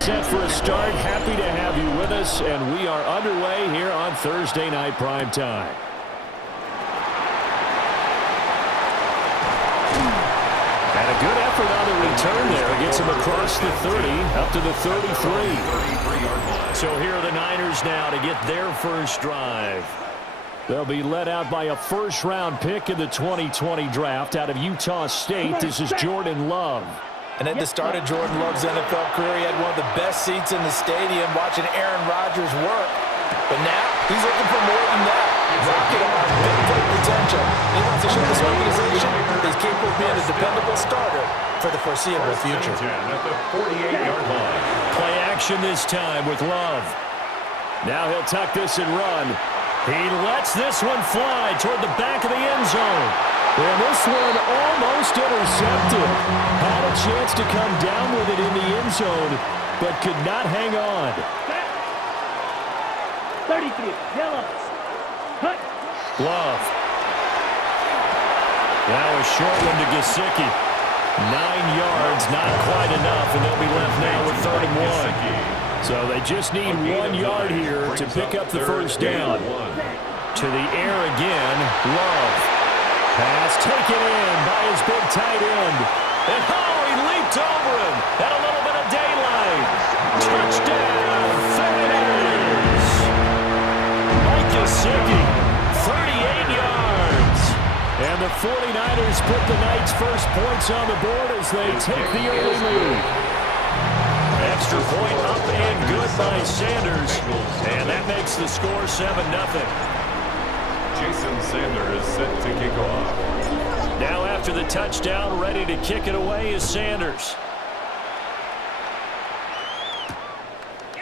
Set for a start. Happy to have you with us, and we are underway here on Thursday Night Prime Time. And a good effort on the return there. Gets him across the 30, up to the 33. So here are the Niners now to get their first drive. They'll be led out by a first-round pick in the 2020 draft out of Utah State. This is Jordan Love. And at the start of Jordan Love's NFL career, he had one of the best seats in the stadium watching Aaron Rodgers work. But now, he's looking for more than that. Rocket arm, big play potential. He wants to show this organization he's capable of being a dependable starter for the foreseeable future. At the 48-yard line. Play action this time with Love. Now he'll tuck this and run. He lets this one fly toward the back of the end zone. And this one almost intercepted. Had a chance to come down with it in the end zone, but could not hang on. 33, yellow. Cut. Love. Now a short one to Gesicki. 9 yards, not quite enough, and they'll be left now with 31. So they just need 1 yard here to pick up the first down. To the air again, Love. Pass taken in by his big tight end. And he leaped over him. Had a little bit of daylight. Touchdown, 49ers. Mike Gesicki, 38 yards. And the 49ers put the Knights' first points on the board as they take the early lead. Extra point up and good by Sanders. And that makes the score 7-0. Jason Sanders set to kick off. Now after the touchdown, ready to kick it away is Sanders.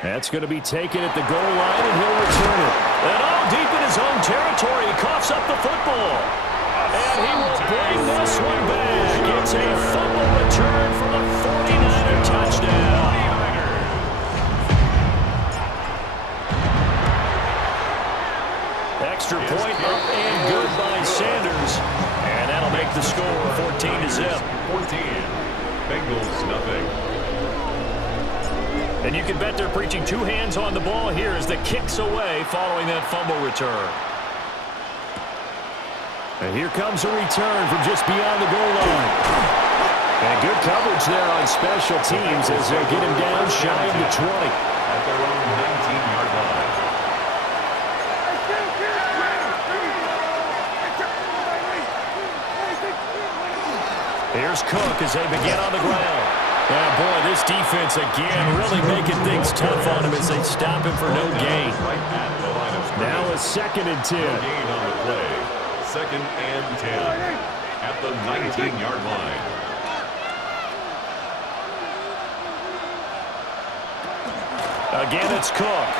That's going to be taken at the goal line, and he'll return it. And all deep in his own territory, he coughs up the football. And he will bring this one back. It's a fumble return for the 49er touchdown. Extra point up and good by Sanders. And that'll make the score 14-0. 14. Bengals nothing. And you can bet they're preaching two hands on the ball here as the kick's away following that fumble return. And here comes a return from just beyond the goal line. And good coverage there on special teams as they get him down shy of the 20. At their own 19-yard line. Here's Cook as they begin on the ground. And boy, this defense again really making things tough on him as they stop him for no gain. Now a 2nd and 10. No gain on the play. 2nd and 10 at the 19-yard line. Again, it's Cook.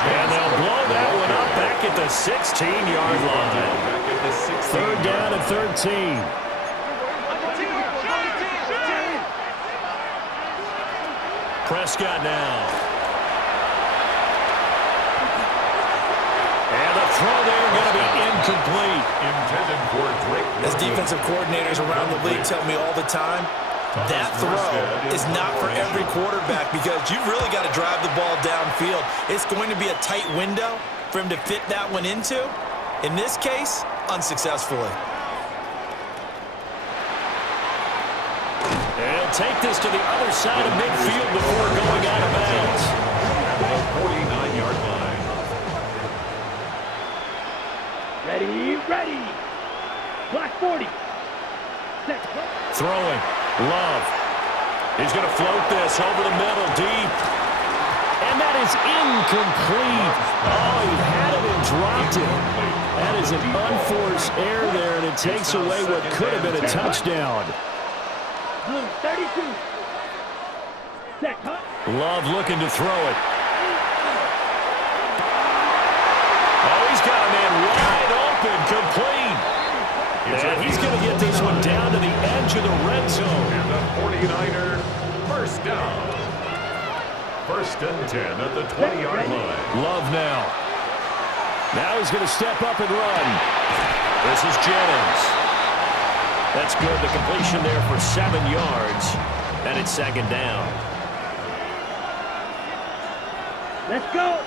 And they'll blow that one up back at the 16-yard line. 3rd down and 13. Prescott now. And the throw there going to be incomplete. Intended for Drake. As defensive coordinators around the league tell me all the time, that throw is not for every quarterback because you've really got to drive the ball downfield. It's going to be a tight window for him to fit that one into. In this case, unsuccessfully. And take this to the other side of midfield before going out of bounds. At the 49-yard line. Ready. Block 40. Set. Throwing. Love. He's going to float this over the middle deep. And that is incomplete. Oh, he had it and dropped it. That is an unforced error there, and it takes away what could have been a touchdown. Blue 32. Set. Love looking to throw it. Oh, he's got a man wide open, complete. And he's going to get this one down to the edge of the red zone. And the 49er first down. 1st and 10 at the 20-yard line. Love now. Now he's going to step up and run. This is Jennings. That's good. The completion there for 7 yards. and it's second down. Let's go.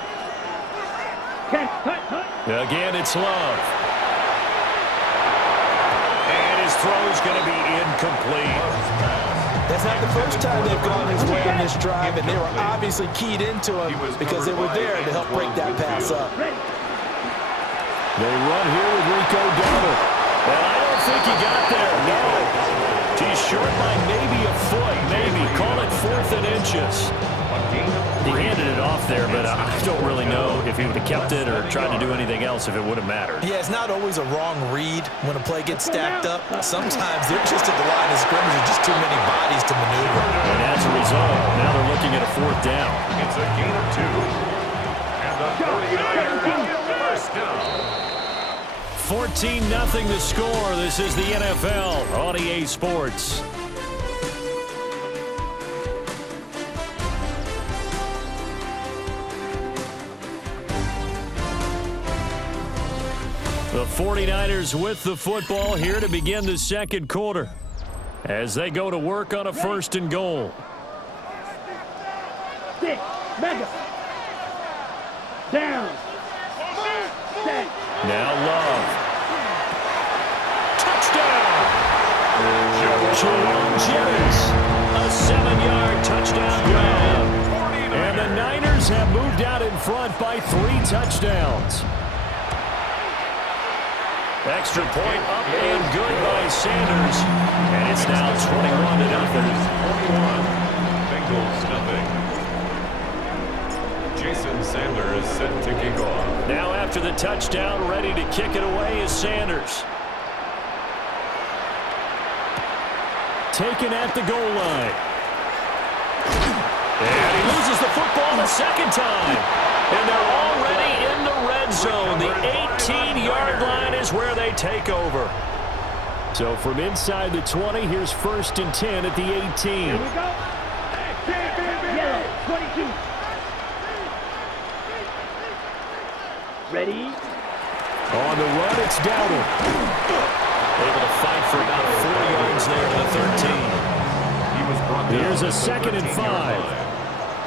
Catch, hut. Again, it's Love. And his throw's going to be incomplete. That's not the first time they've gone his way on this drive, and they were obviously keyed into him because they were there to help break that pass up. Ready. They run here with Rico Dowdle. And I don't think he got there. No. He's short by maybe a foot, maybe. Call it 4th and inches. He handed it off there, but I don't really know if he would have kept it or tried to do anything else if it would have mattered. Yeah, it's not always a wrong read when a play gets stacked up. Sometimes they're just at the line of scrimmage with just too many bodies to maneuver. And as a result, now they're looking at a 4th down. It's a gain of 2. And the 49ers first down. 14-0 the score. This is the NFL on EA Sports. The 49ers with the football here to begin the second quarter as they go to work on a 1st and goal. 6, mega. Down. Set. Now Love. Touchdown! Jerome Jennings. A 7-yard touchdown grab. And the Niners have moved out in front by 3 touchdowns. Extra point up and good by Sanders. And it's now 21-0. Bengals nothing. Jason Sanders set to kick off. Now after the touchdown, ready to kick it away is Sanders. Taken at the goal line. And he loses the football the second time. And they're already in the red zone. The 18-yard line is where they take over. So from inside the 20, here's 1st and 10 at the 18. Here we go. Yellow, 22. Ready. On the run, it's Dowdle. Able to fight for about 4 yards there to the 13. He was brought down. Here's a 2nd and 5.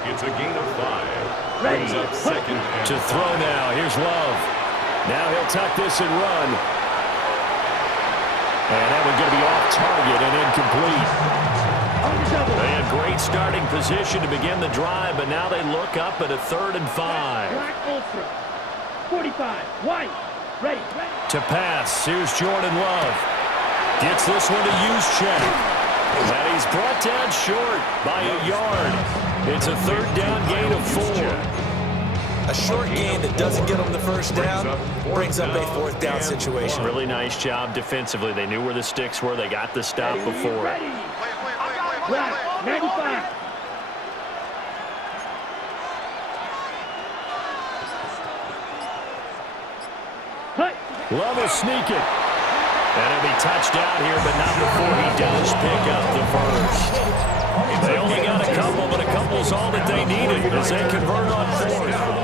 It's a gain of 5. Ready. Brings up 2nd and To throw now, here's Love. Now he'll tuck this and run. And that one's going to be off target and incomplete. They had great starting position to begin the drive, but now they look up at a 3rd and 5. Black Ultra. 45. White. Ready. To pass, here's Jordan Love. Gets this one to Juszczyk. And he's brought down short by a yard. It's a 3rd down gain of 4. A short gain that doesn't get them the first down brings up a 4th down situation. Really nice job defensively. They knew where the sticks were. They got the stop before. Ready. Black 95. Hut. Love will sneak it. And he'll be touched out here, but not before he does pick up the first. They only got a couple, but a couple's all that they needed as they convert on 4th.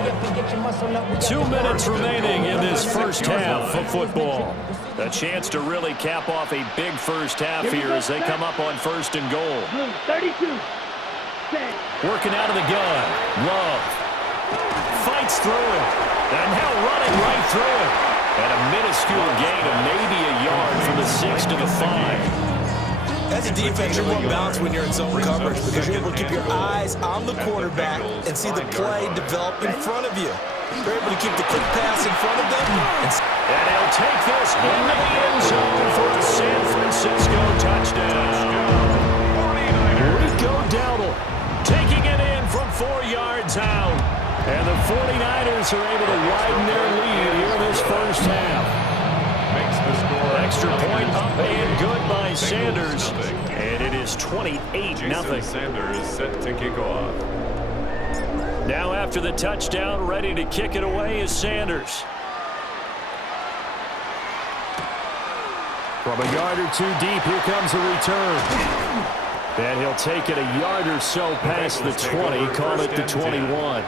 2 minutes remaining in this first half of football. A chance to really cap off a big first half here as they come up on 1st and goal. Blue 32. Set. Working out of the gun. Love. Fights through it. And now running right through it. And a minuscule gain of maybe a yard from the 6 to the 5. As a defense, you're more balanced when you're in zone coverage because you're able to keep your eyes on the quarterback and see the play develop in front of you. You're able to keep the quick pass in front of them. And he'll take this into the end zone for a San Francisco touchdown. Rico Dowdle taking it in from 4 yards out. And the 49ers are able to widen their lead here in this first half. makes the score. Extra point up and good by Sanders. And it is 28-0. Sanders set to kick off. Now after the touchdown, ready to kick it away is Sanders. From a yard or two deep, here comes the return. And he'll take it a yard or so past the 20, call it the 21.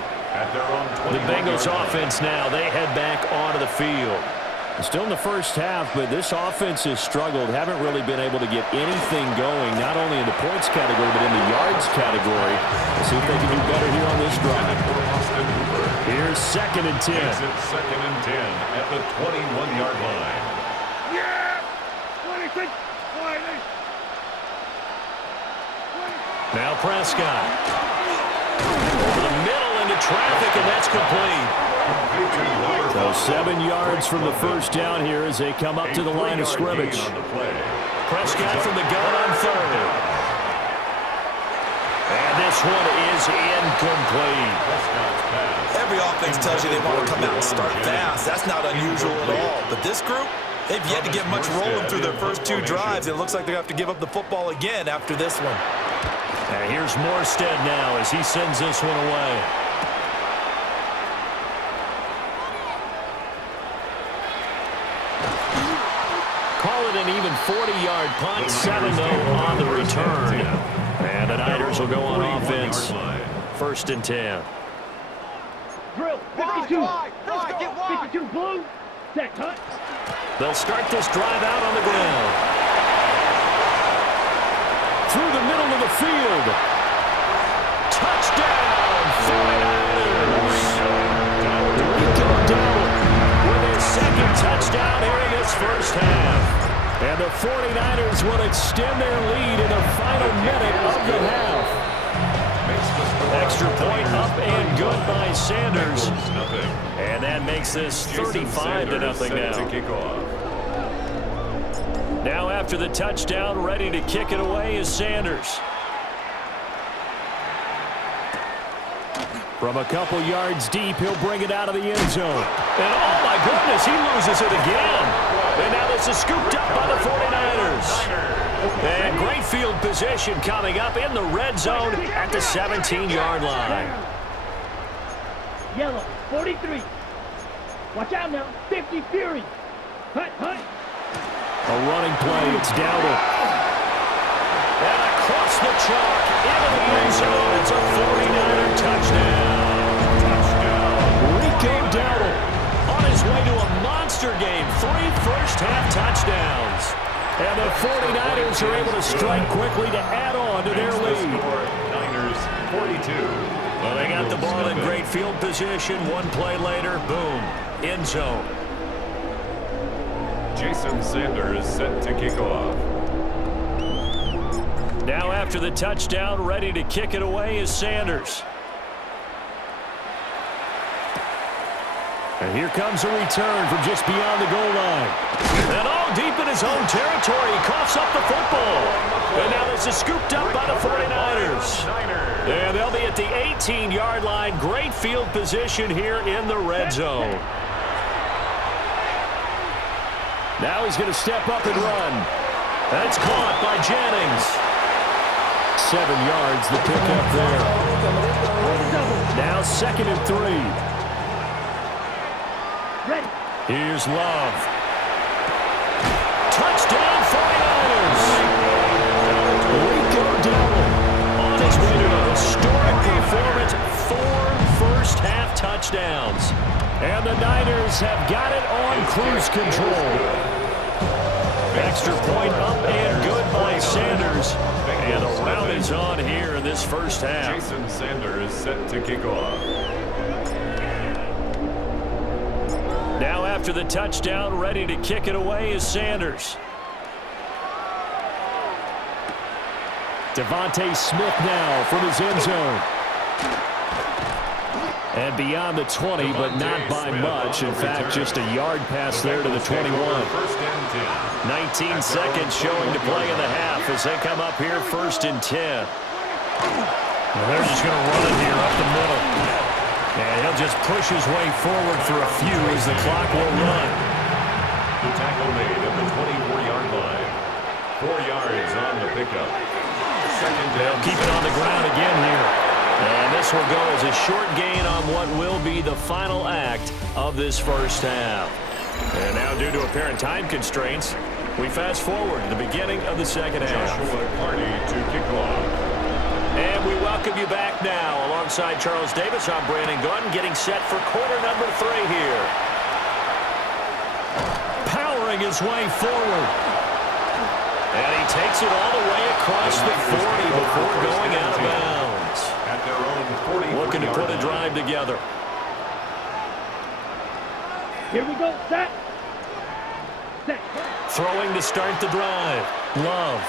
The Bengals offense now, they head back onto the field. Still in the first half, but this offense has struggled. Haven't really been able to get anything going, not only in the points category, but in the yards category. Let's see if they can do better here on this drive. Here's 2nd and 10. It's 2nd and 10 at the 21-yard line. Now Prescott. Over the middle into traffic, and that's complete. So 7 yards from the first down here as they come up to the line of scrimmage. Prescott from the gun on 3rd. And this one is incomplete. Every offense tells you they want to come out and start fast. That's not unusual at all. But this group, they've yet to get much rolling through their first 2 drives. It looks like they have to give up the football again after this one. And here's Morstead now as he sends this one away. Call it an even 40-yard punt, 7 though on the return. And the Niners will go on offense. 1st and 10. Drill, 52. 52 blue. Set, cut. They'll start this drive out on the ground. Through the middle of the field. Touchdown, 49ers. Rico Dowdle with his 2nd touchdown here in this first half. And the 49ers will extend their lead in the final minute of the half. Extra point up and good by Sanders. And that makes this 35-0 now. Now after the touchdown, ready to kick it away is Sanders. From a couple yards deep, he'll bring it out of the end zone. And oh my goodness, he loses it again. And now this is scooped up by the 49ers. And great field position coming up in the red zone at the 17-yard line. Yellow, 43. Watch out now, 50 Fury. Hut, hut. A running play, it's Dowdle. And across the chalk into the end zone, it's a 49er touchdown. Rico Dowdle on his way to a monster game. 3 first-half touchdowns. And the 49ers are able to strike quickly to add on to their lead. Niners 42. Well, they got the ball in great field position. 1 play later, boom, end zone. Jason Sanders set to kick off. Now after the touchdown, ready to kick it away is Sanders. And here comes a return from just beyond the goal line. And all deep in his own territory, he coughs up the football. And now this is scooped up by the 49ers. And they'll be at the 18-yard line. Great field position here in the red zone. Now he's going to step up and run. That's caught by Jennings. 7 yards, the pickup there. Now 2nd and 3. Ready. Here's Love. Touchdown 49ers. Rico Dowdle on his way to a historic performance. 4 first-half touchdowns. And the Niners have got it on cruise control. Extra point up and good by Sanders. And a rout is on here in this first half. Jason Sanders set to kick off. Now after the touchdown, ready to kick it away is Sanders. Devontae Smith now from his end zone. And beyond the 20, but not by much. In fact, just a yard pass there to the 21. 19 seconds showing to play in the half as they come up here 1st and 10. Well, they're just going to run it here up the middle. And he'll just push his way forward for a few as the clock will run. The tackle made at the 24-yard line. 4 yards on the pickup. They'll keep it on the ground again here. And this will go as a short gain on what will be the final act of this first half. And now, due to apparent time constraints, we fast forward to the beginning of the second half. Joshua Carney to kick off. And we welcome you back now. Alongside Charles Davis, I'm Brandon Gordon, getting set for quarter number 3 here. throwing his way forward. And he takes it all the way across the 40 before going out of bounds. At their own 40. Looking to put a drive together. Here we go. Set. Set. Throwing to start the drive. Love.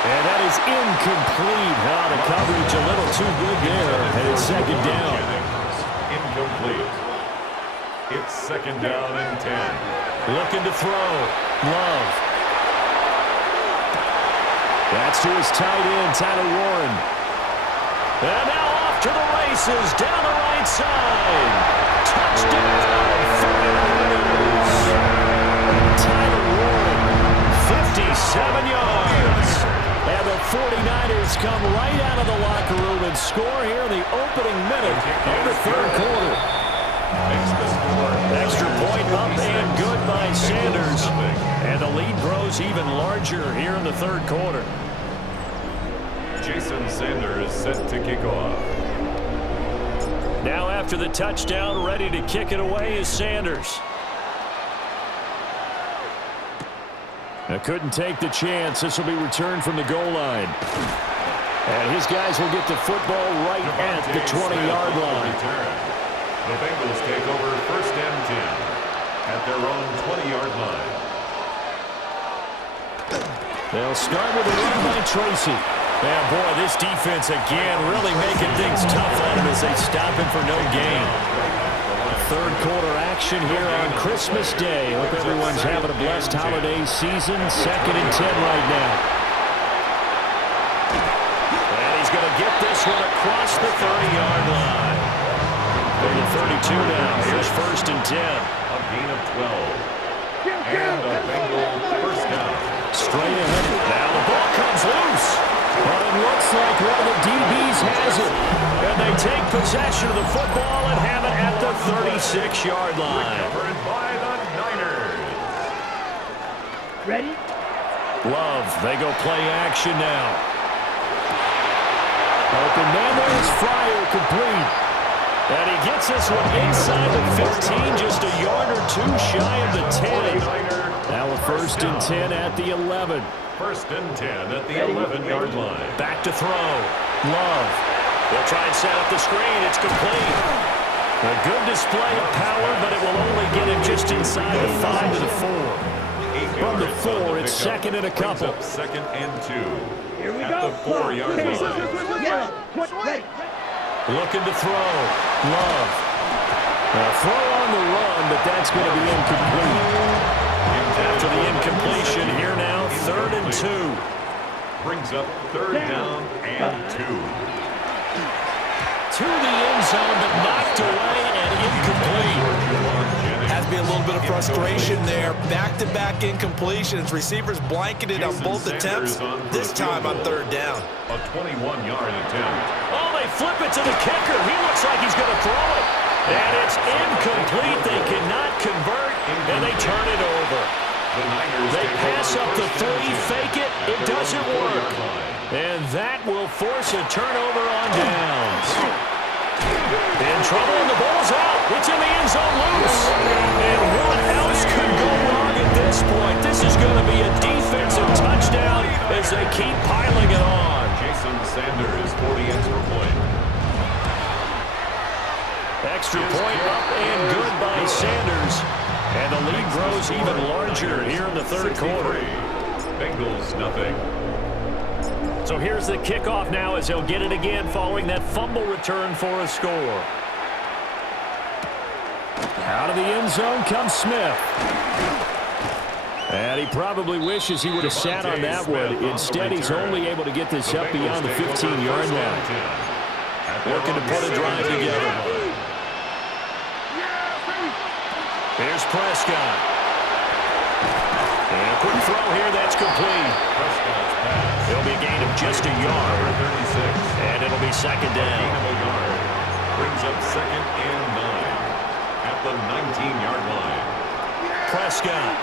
And that is incomplete. The coverage a little too good there. And it's second down. Incomplete. It's second down and 10. Looking to throw. Love. That's to his tight end, Tyler Warren. And now off to the races, down the right side. Touchdown, 49ers. Tyler Warren, 57 yards. And the 49ers come right out of the locker room and score here in the opening minute of the third quarter. Extra point up and good by Sanders. And the lead grows even larger here in the third quarter. Jason Sanders set to kick off. Now after the touchdown, ready to kick it away is Sanders. Couldn't take the chance. This will be returned from the goal line. And his guys will get the football right at the 20-yard line. The Bengals take over first and 10 at their own 20-yard line. They'll start with a run by Tracy. Yeah, boy, this defense again really making things tough on him as they stop him for no gain. Third quarter action here on Christmas Day. Hope everyone's having a blessed holiday season. Second and 10 right now. And he's going to get this one across the 30-yard line. They're at 32 now. Here's first and 10. A gain of 12. And a Bengal first down. Straight ahead. Now the ball comes loose. But it looks like one of the DBs has it. And they take possession of the football and have it at the 36-yard line. Recovered by the Niners. Ready? Love, they go play action now. Open man, there is Fryer, complete. And he gets this one inside the 15, just a yard or two shy of the 10. Now a first and 10 at the 11. First and 10 at the 11-yard line. Back to throw. Love. They'll try and set up the screen. It's complete. A good display of power, but it will only get him just inside the 5 to the 4. From the 4, it's second and a couple. Second and 2. Here we at go. the 4-yard line. Yeah. Ready. Looking to throw. Love. A throw on the run, but that's going to be incomplete. After the incompletion, here now, third and 2. Brings up third down and 2. To the end zone, but knocked away and incomplete. Has to be a little bit of frustration there. Back-to-back incompletions. Receivers blanketed on both attempts, this time on third down. A 21-yard attempt. Oh, they flip it to the kicker. He looks like he's going to throw it. And it's incomplete. They cannot convert, and they turn it over. They pass up the 3, fake it. It doesn't work. And that will force a turnover on downs. In trouble, and the ball's out. It's in the end zone loose. And what else could go wrong at this point? This is going to be a defensive touchdown as they keep piling it on. Jason Sanders for the extra point. Extra point up and good by Sanders. And the lead grows even larger here in the third quarter. Bengals nothing. So here's the kickoff now as he'll get it again following that fumble return for a score. Out of the end zone comes Smith. And he probably wishes he would have sat on that one. Instead, he's only able to get this up beyond the 15-yard line. Looking to put a drive together. Here's Prescott. And a quick throw here, that's complete. It'll be a gain of just a yard. And it'll be second down. Brings up second and 9 at the 19-yard line. Prescott.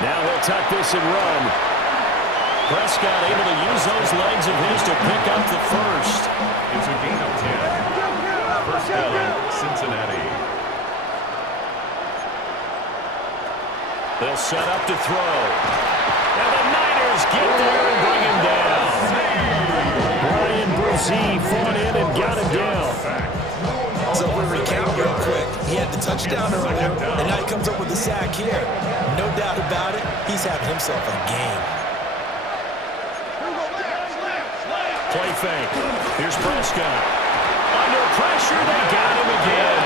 Now he'll tuck this and run. Prescott able to use those legs of his to pick up the first. It's a gain of 10. First down, Cincinnati. They'll set up to throw. And the Niners get there and bring him down. Brian Brzee fought in and got him down. So if we recount real quick, he had the touchdown earlier, and now he comes up with the sack here. No doubt about it, he's having himself a game. Play fake. Here's Prescott. Under pressure, they got him again.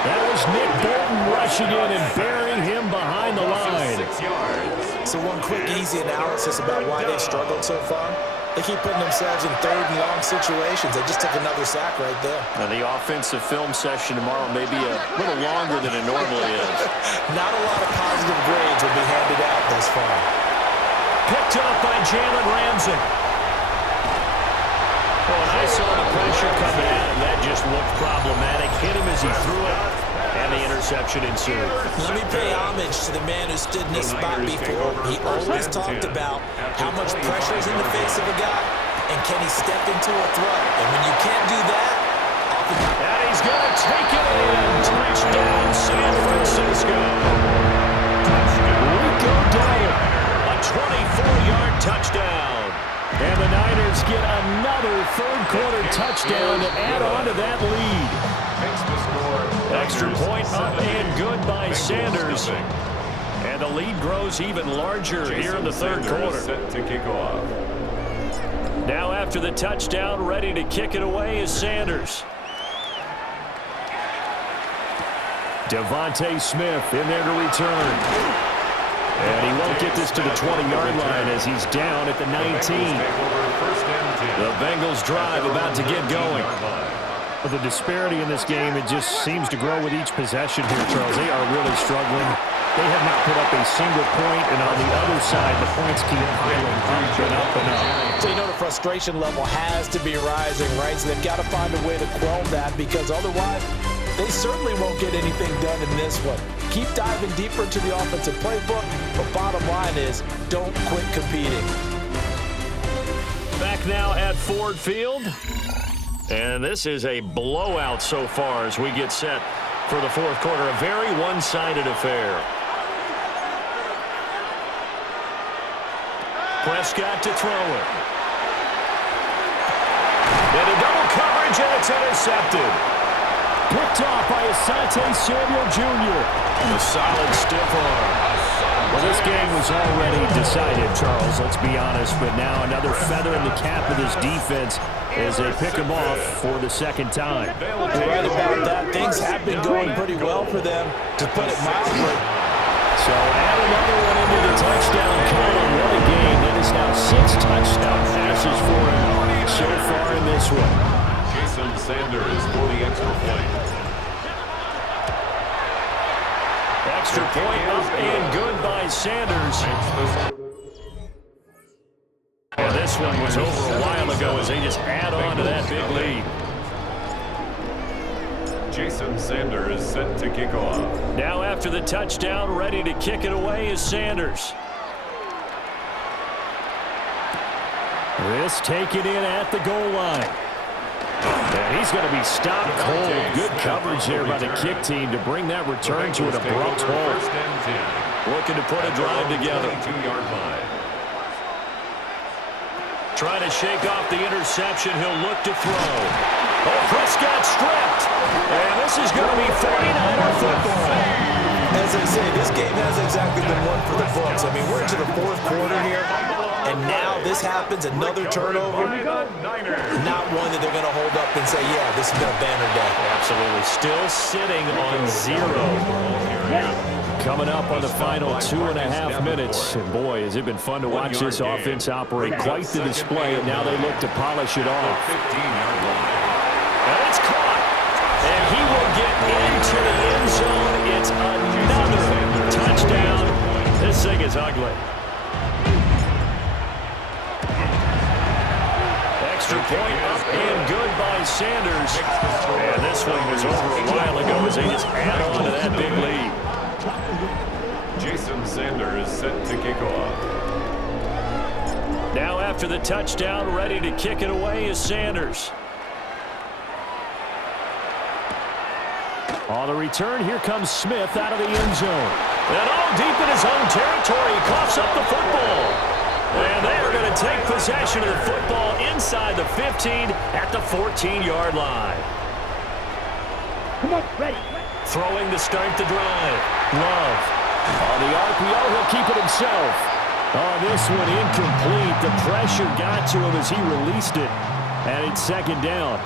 That was Nick Bolton rushing in and burying him behind the line. 6 yards. So one quick, easy analysis about why they've struggled so far. They keep putting themselves in third and long situations. They just took another sack right there. And the offensive film session tomorrow may be a little longer than it normally is. Not a lot of positive grades will be handed out thus far. Picked up by Jalen Ramsey. Oh, and I saw the pressure coming in, and that just looked problematic. Hit him as he threw it, and the interception ensued. Let me pay homage to the man who stood in this spot before. He always talked about how much pressure is in the face of a guy, and can he step into a throw. And when you can't do that, and he's going to take it in. Touchdown, San Francisco. Rico Dyer, a 24-yard touchdown. And the Niners get another third-quarter touchdown to add on to that lead. Extra point up and good by Sanders. And the lead grows even larger here in the third quarter. Set to kick off. Now after the touchdown, ready to kick it away is Sanders. Devontae Smith in there to return. And he won't get this to the 20-yard line as he's down at the 19. The Bengals drive about to get going. The disparity in this game, it just seems to grow with each possession here, Charles. They are really struggling. They have not put up a single point, and on the other side, the points keep piling up and up and up. So you know the frustration level has to be rising, right? So they've got to find a way to quell that, because otherwise they certainly won't get anything done in this one. Keep diving deeper into the offensive playbook, but bottom line is don't quit competing. Back now at Ford Field. And this is a blowout so far as we get set for the fourth quarter. A very one-sided affair. Prescott to throw it. Into double coverage, and it's intercepted. Picked off by Asante Samuel Jr. A solid stiff arm. Well, this game was already decided, Charles, let's be honest. But now another feather in the cap of this defense as they pick him off for the second time. You're right about that. Things have been going pretty well for them, to put it mildly. So add another one into the touchdown column. What a game. That is now 6 touchdown passes for him so far in this one. Jason Sanders for the extra point. Extra point up and good by Sanders. And this one was over a while ago as they just add on to that big lead. Jason Sanders set to kick off. Now after the touchdown, ready to kick it away is Sanders. This taken in at the goal line. And he's going to be stopped cold. Good coverage there by the kick team to bring that return to an abrupt halt. Looking to put a drive together. Trying to shake off the interception. He'll look to throw. Oh, Prescott stripped. And this is going to be 49er football. As I say, this game has exactly been one for the books. I mean, we're into the fourth quarter here, and now this happens, another turnover. Not one that they're going to hold up and say, yeah, this has been a banner day. Absolutely. Still sitting on 0. Coming up on the final 2.5 minutes. And boy, has it been fun to watch this offense operate. Quite the display, and now they look to polish it off. And it's caught. And he will get into the end zone. It's another touchdown. This thing is ugly. Extra point up and good by Sanders. And this one was over a while ago as they just add on to that big lead. Jason Sanders set to kick off. Now after the touchdown, ready to kick it away is Sanders. On the return, here comes Smith out of the end zone. And all deep in his own territory, he coughs up the football. And they are going to take possession of the football inside the 15 at the 14-yard line. Come on, ready. Throwing to start the drive. Love. On the RPO, he'll keep it himself. Oh, this one incomplete. The pressure got to him as he released it. And it's second down.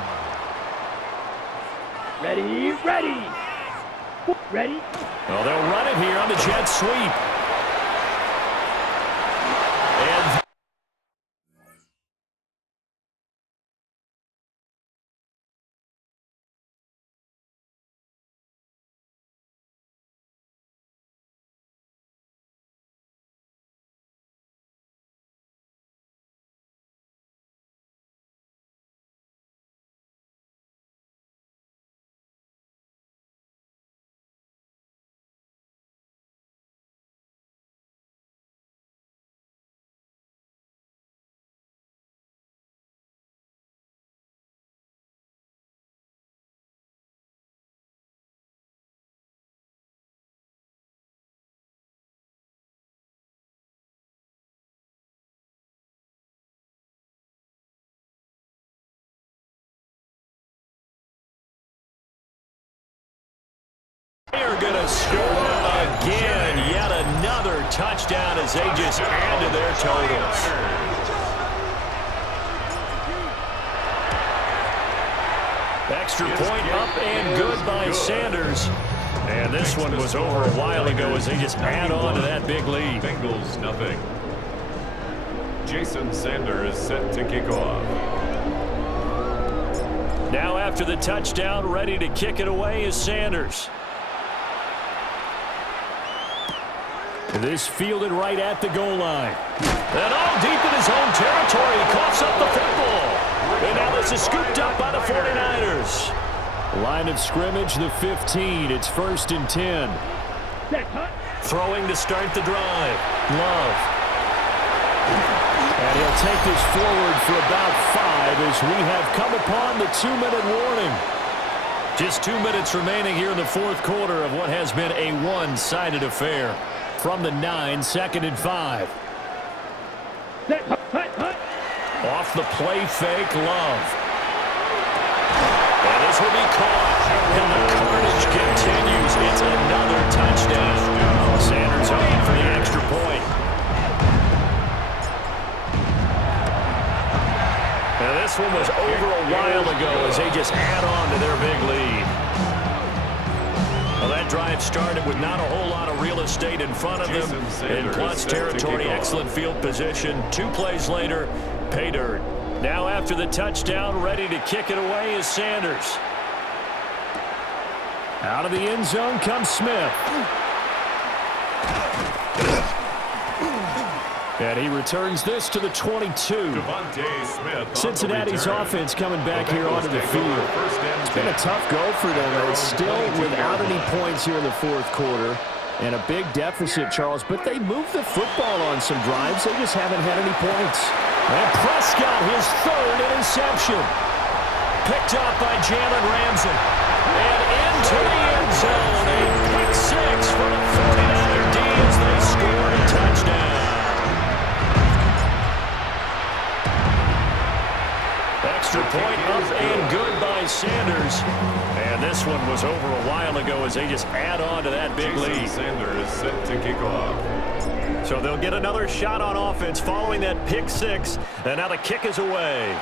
Ready, ready. Ready. Well, they'll run it here on the jet sweep. And they are going to score again. Yet another touchdown as they just add to their totals. Extra point up and good by Sanders. And this one was over a while ago as they just add on to that big lead. Bengals nothing. Jason Sanders set to kick off. Now after the touchdown, ready to kick it away is Sanders. This fielded right at the goal line. And all deep in his own territory, he coughs up the football. And now this is scooped up by the 49ers. Line of scrimmage, the 15. It's 1st and 10. Throwing to start the drive. Love. And he'll take this forward for about 5 as we have come upon the 2-minute warning. Just 2 minutes remaining here in the fourth quarter of what has been a one-sided affair. From the 9, 2nd and 5. Off the play fake, Love. And this will be caught. And the carnage continues. It's another touchdown. Sanders on for the extra point. And this one was over a while ago as they just add on to their big lead. Well, that drive started with not a whole lot of real estate in front of them. In clutch territory, excellent field position. 2 plays later, pay dirt. Now after the touchdown, ready to kick it away is Sanders. Out of the end zone comes Smith. And he returns this to the 22. Cincinnati's offense coming back here onto the field. It's been a tough go for them. It's still without any points here in the fourth quarter. And a big deficit, Charles. But they moved the football on some drives. They just haven't had any points. And Prescott, his 3rd interception. Picked up by Jalen Ramsey. And into the end zone. A pick 6 for the 49er D as they score a touchdown. Extra point up and good by Sanders. And this one was over a while ago as they just add on to that big lead. Sanders set to kick off. So they'll get another shot on offense following that pick 6. And now the kick is away.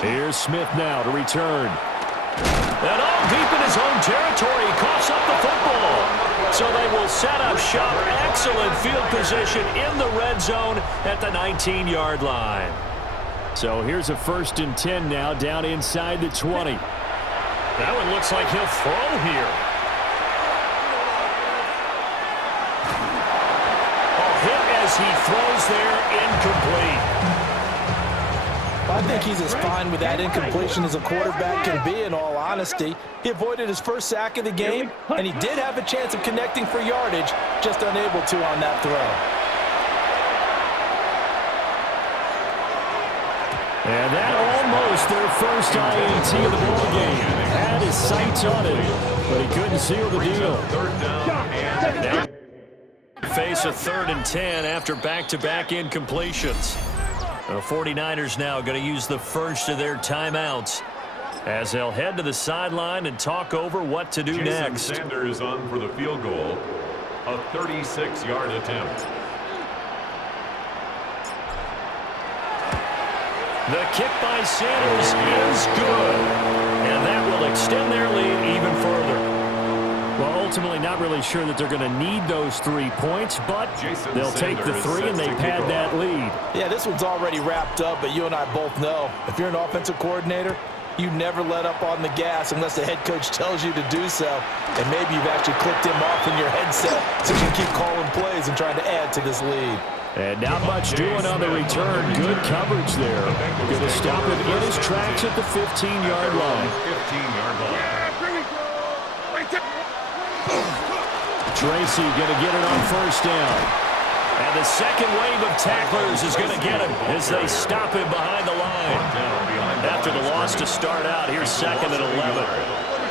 Here's Smith now to return. And all deep in his own territory, he coughs up the football. So they will set up shop. Excellent field position in the red zone at the 19-yard line. So here's a 1st and 10 now down inside the 20. That one looks like he'll throw here. A hit as he throws there, incomplete. I think he's as fine with that incompletion as a quarterback can be, in all honesty. He avoided his first sack of the game, and he did have a chance of connecting for yardage, just unable to on that throw. And that all Almost their first INT of the ball game. Had his sights on it, but he couldn't seal the deal. Now face a 3rd and 10 after back-to-back incompletions. The 49ers now going to use the first of their timeouts as they'll head to the sideline and talk over what to do next. Sanders on for the field goal, a 36-yard attempt. The kick by Sanders is good, and that will extend their lead even further. Well, ultimately not really sure that they're going to need those 3 points, but they'll take the 3 and they pad that lead. Yeah, this one's already wrapped up, but you and I both know if you're an offensive coordinator, you never let up on the gas unless the head coach tells you to do so. And maybe you've actually clicked him off in your headset so you can keep calling plays and trying to add to this lead. And not much doing on the return. Good coverage there. Going to stop him in his tracks at the 15-yard line. 15-yard line. Tracy going to get it on first down. And the second wave of tacklers is going to get him as they stop him behind the line. After the loss to start out, here's 2nd and 11.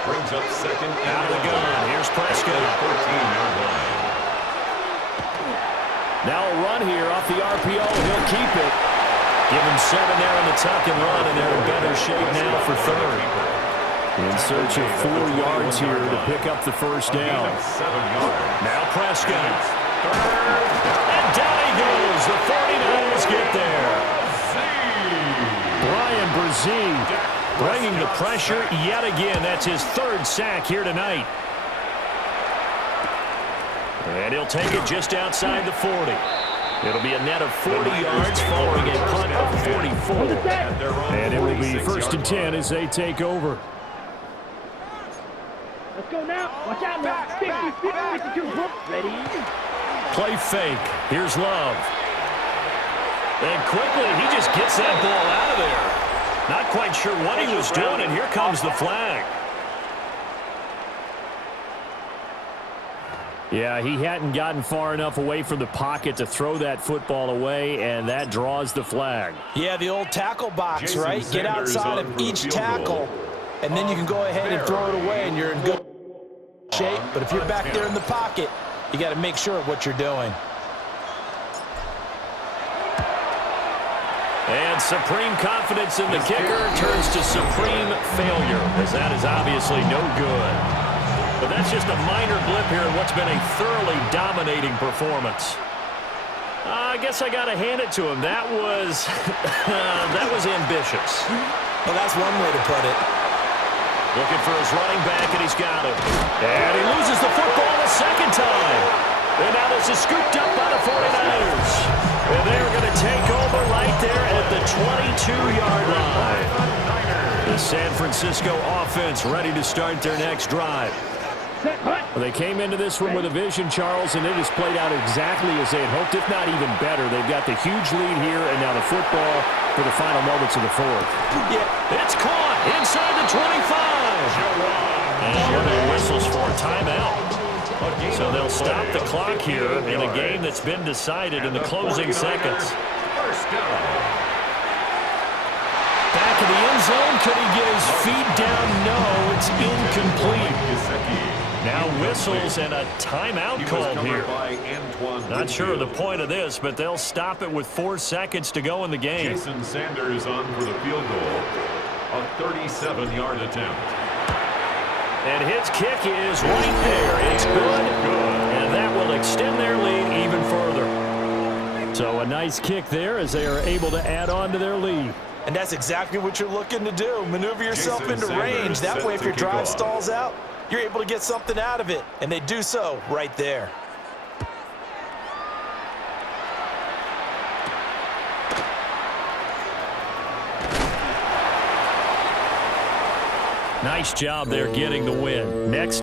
Brings up 2nd out of the gun. Here's Prescott. 14-yard line. Now a run here off the RPO. He'll keep it. Give him 7 there in the tuck and run, and they're in better shape now for 3rd. In search of 4 yards here to pick up the first down. 7 yards. Now Prescott. And down he goes. The 49ers get there. Brian Brzee bringing the pressure yet again. That's his 3rd sack here tonight. And he'll take it just outside the 40. It'll be a net of 40 yards following a punt of 44. And it will be 1st and 10 as they take over. Let's go now. Watch out now. 50, 52. Ready? Play fake. Here's Love. And quickly, he just gets that ball out of there. Not quite sure what he was doing, and here comes the flag. Yeah, he hadn't gotten far enough away from the pocket to throw that football away, and that draws the flag. Yeah, the old tackle box, right? Get outside of each tackle, and then you can go ahead and throw it away, and you're in good shape. But if you're back there in the pocket, you got to make sure of what you're doing. And supreme confidence in the kicker turns to supreme failure, as that is obviously no good. But that's just a minor blip here in what's been a thoroughly dominating performance. I guess I got to hand it to him. That was ambitious. Well, that's one way to put it. Looking for his running back, and he's got it. And he loses the football a second time. And now this is scooped up by the 49ers. And they're going to take over right there at the 22-yard line. The San Francisco offense ready to start their next drive. Well, they came into this one with a vision, Charles, and it has played out exactly as they had hoped, if not even better. They've got the huge lead here, and now the football for the final moments of the 4th. Yeah, it's caught inside the 25. And Shanahan whistles for a timeout. So they'll stop the clock here in a game that's been decided in the closing seconds. Back in the end zone, could he get his feet down? No, it's incomplete. Now whistles and a timeout called here. Not sure of the point of this, but they'll stop it with 4 seconds to go in the game. Jason Sanders on for the field goal, a 37-yard attempt. And his kick is right there. It's good. And that will extend their lead even further. So a nice kick there as they are able to add on to their lead. And that's exactly what you're looking to do. Maneuver yourself into range. That way, if your drive stalls out, you're able to get something out of it. And they do so right there. Nice job there getting the win. Next.